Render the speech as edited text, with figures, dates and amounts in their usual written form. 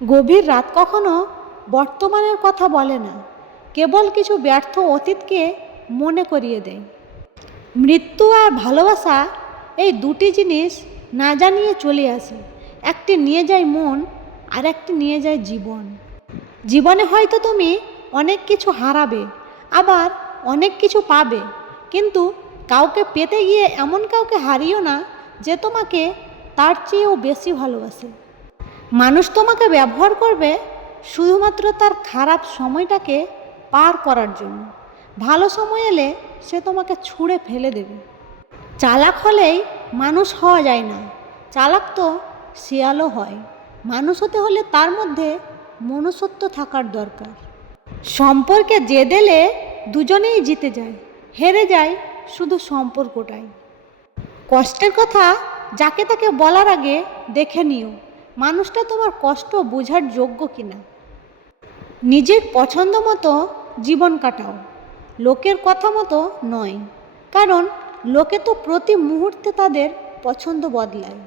গভীর রাত কখনো বর্তমানের কথা বলে না, কেবল কিছু ব্যর্থ অতীতকে মনে করিয়ে দেয়। মৃত্যু আর ভালোবাসা এই দুটি জিনিস না জানিয়ে চলে আসে। একটি নিয়ে যায় মন, আর একটি নিয়ে যায় জীবন। জীবনে হয়তো তুমি অনেক কিছু হারাবে, আবার অনেক কিছু পাবে, কিন্তু কাউকে পেতে গিয়ে এমন কাউকে হারিও না যে তোমাকে তার চেয়েও বেশি ভালোবাসে। মানুষ তোমাকে ব্যবহার করবে শুধুমাত্র তার খারাপ সময়টাকে পার করার জন্য। ভালো সময় এলে সে তোমাকে ছুঁড়ে ফেলে দেবে। চালাক হলেই মানুষ হওয়া যায় না, চালাক তো শিয়ালও হয়। মানুষ হতে হলে তার মধ্যে মনুষ্যত্ব থাকার দরকার। সম্পর্কে জেদেলে দুজনেই জিতে যায়, হেরে যায় শুধু সম্পর্কটাই। কষ্টের কথা যাকে তাকে বলার আগে দেখে নিও মানুষটা তোমার কষ্ট বোঝার যোগ্য কিনা। নিজের পছন্দ মতো জীবন কাটাও, লোকের কথা মতো নয়, কারণ লোকে তো প্রতি মুহূর্তে তাদের পছন্দ বদলায়।